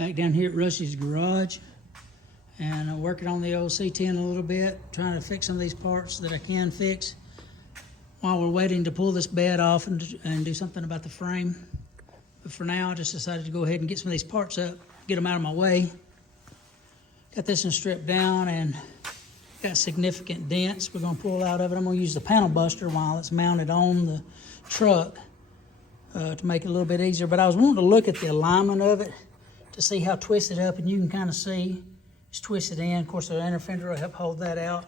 Back down here at Rusty's garage, and working on the old C10 a little bit, trying to fix some of these parts that I can fix while we're waiting to pull this bed off and do something about the frame. But for now, I just decided to go ahead and get some of these parts up, get them out of my way. Got this one stripped down and got significant dents we're going to pull out of it. I'm going to use the panel buster while it's mounted on the truck to make it a little bit easier. But I was wanting to look at the alignment of it to see how twisted up, and you can kind of see it's twisted in. Of course, the inner fender will help hold that out.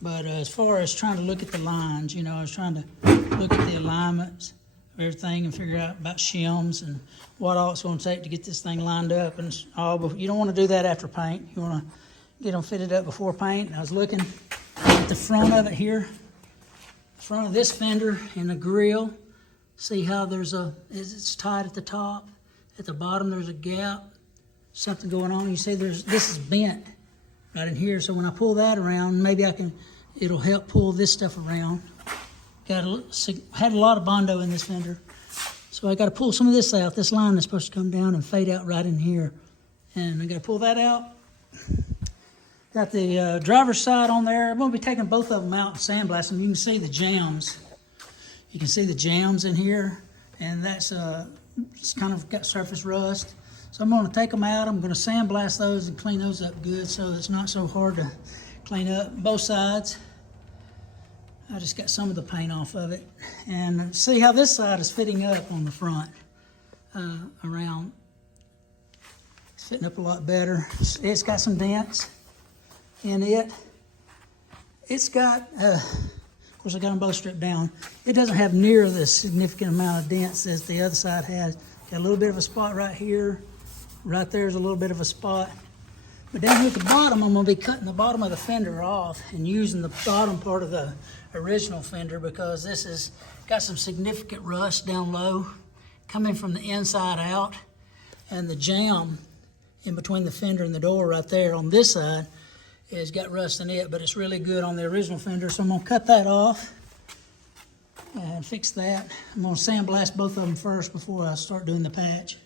But as far as trying to look at the lines, you know, I was trying to look at the alignments of everything and figure out about shims and what all it's going to take to get this thing lined up. And it's all, you don't want to do that after paint. You want to get them fitted up before paint. And I was looking at the front of it here, the front of this fender and the grill. See how it's tight at the top. At the bottom there's a gap, something going on. You see this is bent right in here. So when I pull that around, maybe it'll help pull this stuff around. Had a lot of Bondo in this fender. So I got to pull some of this out. This line is supposed to come down and fade out right in here. And I got to pull that out. Got the driver's side on there. I'm going to be taking both of them out and sandblasting them. You can see the jams. You can see the jams in here. And that's it's kind of got surface rust. So I'm going to take them out. I'm going to sandblast those and clean those up good so it's not so hard to clean up. Both sides. I just got some of the paint off of it. And see how this side is fitting up on the front around. It's fitting up a lot better. It's got some dents in it. It's got, of course I got them both stripped down. It doesn't have near the significant amount of dents as the other side has. Got a little bit of a spot right here. Right there's a little bit of a spot. But down here at the bottom, I'm going to be cutting the bottom of the fender off and using the bottom part of the original fender because this has got some significant rust down low coming from the inside out. And the jamb in between the fender and the door right there on this side has got rust in it, but it's really good on the original fender. So I'm going to cut that off and fix that. I'm going to sandblast both of them first before I start doing the patch.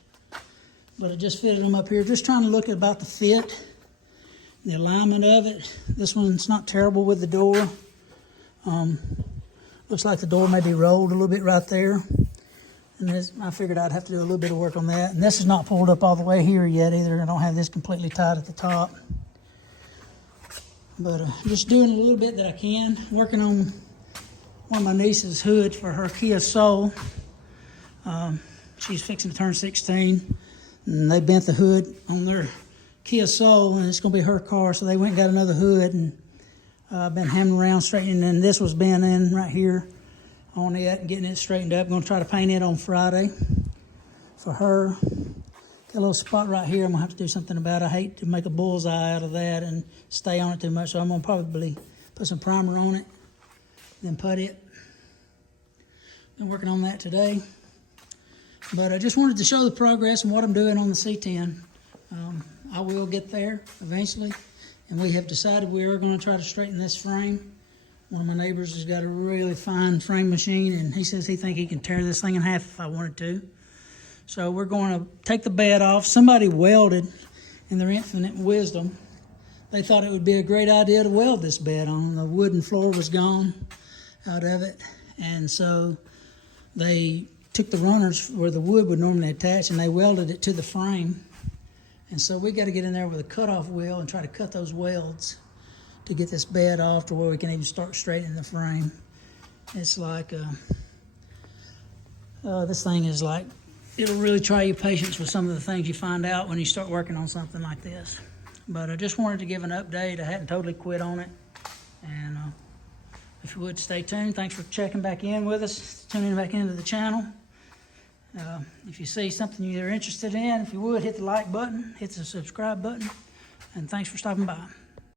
But I just fitted them up here, just trying to look at about the fit, the alignment of it. This one's not terrible with the door. Looks like the door may be rolled a little bit right there. And I figured I'd have to do a little bit of work on that. And this is not pulled up all the way here yet either. I don't have this completely tight at the top. But just doing a little bit that I can. Working on one of my niece's hood for her Kia Soul. She's fixing to turn 16. And they bent the hood on their Kia Soul, and it's going to be her car, so they went and got another hood, and I've been hammering around straightening, and this was bent in right here on it and getting it straightened up. I'm going to try to paint it on Friday for her. Got a little spot right here I'm going to have to do something about. I hate to make a bullseye out of that and stay on it too much, so I'm going to probably put some primer on it, then put it. Been working on that today. But I just wanted to show the progress and what I'm doing on the C10. I will get there eventually. And we have decided we are going to try to straighten this frame. One of my neighbors has got a really fine frame machine, and he says he thinks he can tear this thing in half if I wanted to. So we're going to take the bed off. Somebody welded, in their infinite wisdom, they thought it would be a great idea to weld this bed on. The wooden floor was gone out of it. And so they took the runners where the wood would normally attach and they welded it to the frame. And so we got to get in there with a cutoff wheel and try to cut those welds to get this bed off to where we can even start straightening the frame. It's like, this thing is like, it'll really try your patience with some of the things you find out when you start working on something like this. But I just wanted to give an update. I hadn't totally quit on it. And if you would, stay tuned. Thanks for checking back in with us, tuning back into the channel. If you see something you're interested in, if you would, hit the like button, hit the subscribe button, and thanks for stopping by.